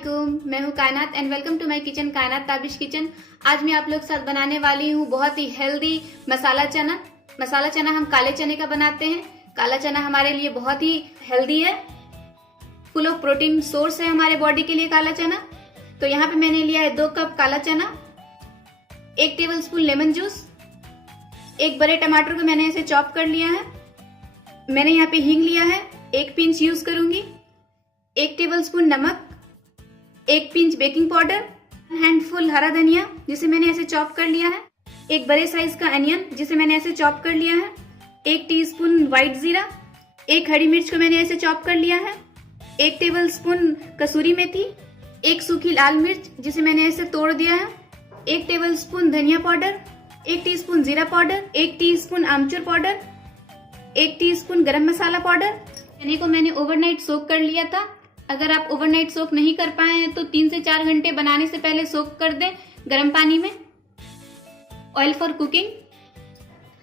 वालेकुम, मैं हूँ Kainat and welcome to my kitchen Kainat Tabish kitchen. आज मैं आप लोग के साथ बनाने वाली हूँ बहुत ही हेल्दी मसाला चना। मसाला चना हम काले चने का बनाते हैं। काला चना हमारे लिए बहुत ही हेल्दी है, फुल ऑफ प्रोटीन सोर्स है हमारे बॉडी के लिए काला चना। तो यहाँ पे मैंने लिया है 2 कप काला चना, 1 टेबलस्पून लेमन जूस, 1 बड़े टमाटर को मैंने ऐसे चॉप कर लिया है। मैंने यहाँ पे हींग लिया है, 1 पिंच यूज करूंगी, 1 टेबलस्पून नमक, 1 पिंच बेकिंग पाउडर, हैंडफुल हरा धनिया जिसे मैंने ऐसे चॉप कर लिया है, 1 बड़े साइज का अनियन जिसे मैंने ऐसे चॉप कर लिया है, 1 टीस्पून व्हाइट जीरा, 1 हरी मिर्च को मैंने ऐसे चॉप कर लिया है, 1 टेबलस्पून कसूरी मेथी, 1 सूखी लाल मिर्च जिसे मैंने ऐसे तोड़ दिया है, 1 टेबलस्पून धनिया पाउडर, 1 टीस्पून जीरा पाउडर, 1 टीस्पून आमचूर पाउडर, 1 टीस्पून गरम मसाला पाउडर। चने को मैंने ओवरनाइट सोक कर लिया था। अगर आप ओवरनाइट सोक नहीं कर पाए हैं तो 3 से 4 घंटे बनाने से पहले सोक कर दें गर्म पानी में। Oil for cooking.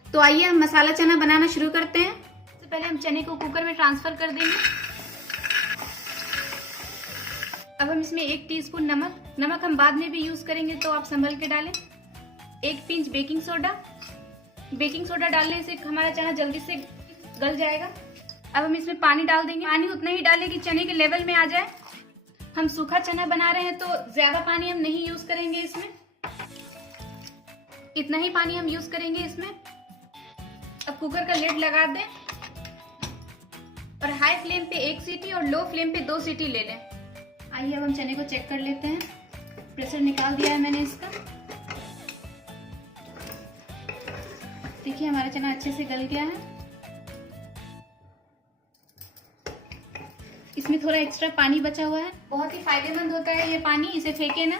तो आइए हम मसाला चना बनाना शुरू करते हैं। सबसे पहले हम चने को कुकर में ट्रांसफर कर देंगे। अब हम इसमें 1 टीस्पून नमक हम बाद में भी यूज करेंगे तो आप संभल के डालें। 1 पिंच बेकिंग सोडा डालने से हमारा चना जल्दी से गल जाएगा। अब हम इसमें पानी डाल देंगे। पानी उतना ही डालें कि चने के लेवल में आ जाए। हम सूखा चना बना रहे हैं तो ज्यादा पानी हम नहीं यूज करेंगे इसमें, इतना ही पानी हम यूज करेंगे इसमें। अब कुकर का लिड लगा दें और हाई फ्लेम पे 1 सीटी और लो फ्लेम पे 2 सीटी ले लें। आइए अब हम चने को चेक कर लेते हैं। प्रेशर निकाल दिया है मैंने इसका। देखिए हमारा चना अच्छे से गल गया है। इसमें थोड़ा एक्स्ट्रा पानी बचा हुआ है। बहुत ही फायदेमंद होता है ये पानी, इसे फेंके ना।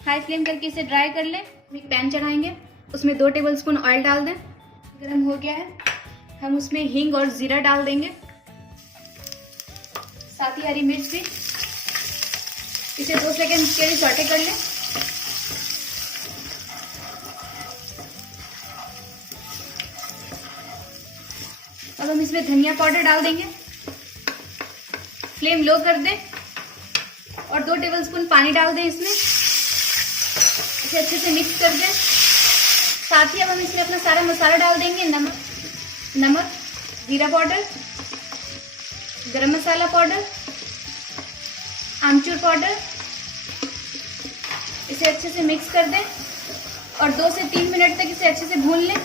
हाई फ्लेम करके इसे ड्राई कर लें। एक पैन चढ़ाएंगे, उसमें 2 टेबलस्पून ऑयल डाल दें। गरम हो गया है, हम उसमें हींग और जीरा डाल देंगे, साथ ही हरी मिर्च भी। इसे 2 सेकंड के लिए सौटे कर लें। अब हम इसमें धनिया पाउडर डाल देंगे। फ्लेम लो कर दें और 2 टेबलस्पून पानी डाल दें इसमें। इसे अच्छे से मिक्स कर दें। साथ ही अब हम इसमें अपना सारा मसाला डाल देंगे। नमक, जीरा पाउडर, गरम मसाला पाउडर, आमचूर पाउडर। इसे अच्छे से मिक्स कर दें और 2 से 3 मिनट तक इसे अच्छे से भून लें।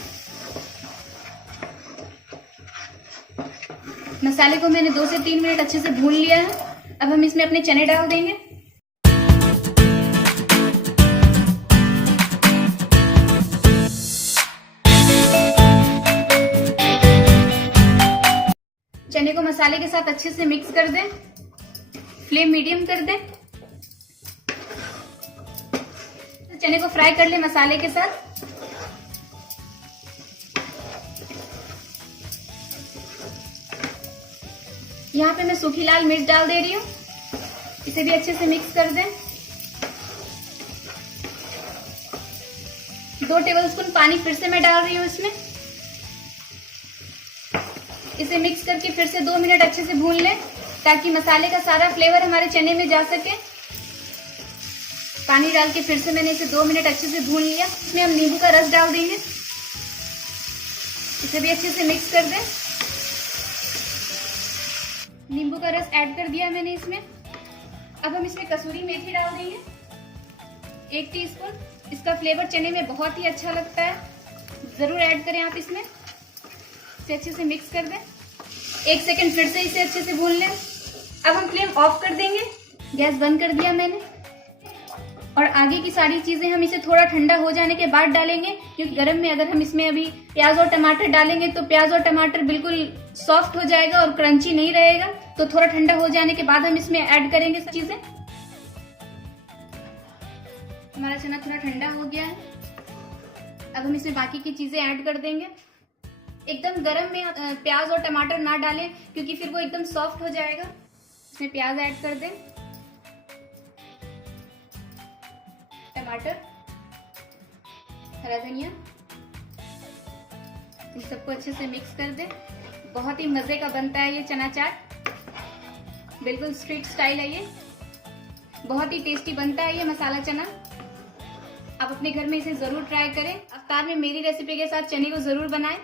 मसाले को मैंने 2 से 3 मिनट अच्छे से भून लिया है। अब हम इसमें अपने चने डाल देंगे। चने को मसाले के साथ अच्छे से मिक्स कर दें। फ्लेम मीडियम कर दें। चने को फ्राई कर लें मसाले के साथ। यहाँ पे मैं सूखी लाल मिर्च डाल दे रही हूँ। इसे भी अच्छे से मिक्स कर दें। 2 टेबलस्पून पानी फिर से मैं डाल रही हूँ इसमें। इसे मिक्स करके फिर से 2 मिनट अच्छे से भून लें ताकि मसाले का सारा फ्लेवर हमारे चने में जा सके। पानी डाल के फिर से मैंने इसे 2 मिनट अच्छे से भून लिया। इसमें हम नींबू का रस डाल देंगे। इसे भी अच्छे से मिक्स कर दें। नींबू का रस ऐड कर दिया मैंने इसमें। अब हम इसमें कसूरी मेथी डाल देंगे, 1 टीस्पून। इसका फ्लेवर चने में बहुत ही अच्छा लगता है, जरूर ऐड करें आप इसमें। इसे अच्छे से मिक्स कर दें। 1 सेकंड फिर से इसे अच्छे से भून लें। अब हम फ्लेम ऑफ कर देंगे। गैस बंद कर दिया मैंने। और आगे की सारी चीजें हम इसे थोड़ा ठंडा हो जाने के बाद डालेंगे, क्योंकि गर्म में अगर हम इसमें अभी प्याज और टमाटर डालेंगे तो प्याज और टमाटर बिल्कुल सॉफ्ट हो जाएगा और क्रंची नहीं रहेगा। तो थोड़ा ठंडा हो जाने के बाद हम इसमें ऐड करेंगे सब चीजें। हमारा चना थोड़ा ठंडा हो गया है। अब हम इसमें बाकी की चीजें ऐड कर देंगे। एकदम गर्म में प्याज और टमाटर ना डालें क्योंकि फिर वो एकदम सॉफ्ट हो जाएगा। इसमें प्याज ऐड कर दें, टमाटर, हरा धनिया। इन सबको अच्छे से मिक्स कर दें। बहुत ही मजे का बनता है ये चना चाट, बिल्कुल स्ट्रीट स्टाइल है ये। बहुत ही टेस्टी बनता है ये मसाला चना। आप अपने घर में इसे जरूर ट्राई करें। अफ्तार में मेरी रेसिपी के साथ चने को जरूर बनाएं।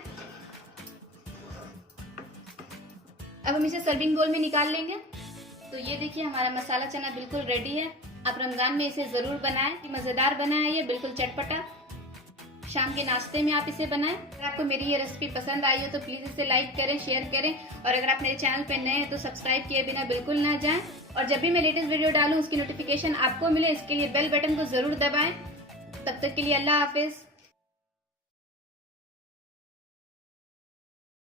अब हम इसे सर्विंग बोल में निकाल लेंगे। तो ये देखिए हमारा मसाला चना बिल्कुल रेडी है। आप रमजान में इसे जरूर बनाएं। मजेदार बना है ये, बिल्कुल चटपटा। शाम के नाश्ते में आप इसे बनाएं। अगर आपको मेरी ये रेसिपी पसंद आई हो तो प्लीज इसे लाइक करें, शेयर करें, और अगर आप मेरे चैनल पे नए हैं तो सब्सक्राइब किए बिना बिल्कुल ना जाएं। और जब भी मैं लेटेस्ट वीडियो डालूं उसकी नोटिफिकेशन आपको मिले, इसके लिए बेल बटन को जरूर दबाएं। तब तक के लिए अल्लाह हाफिज।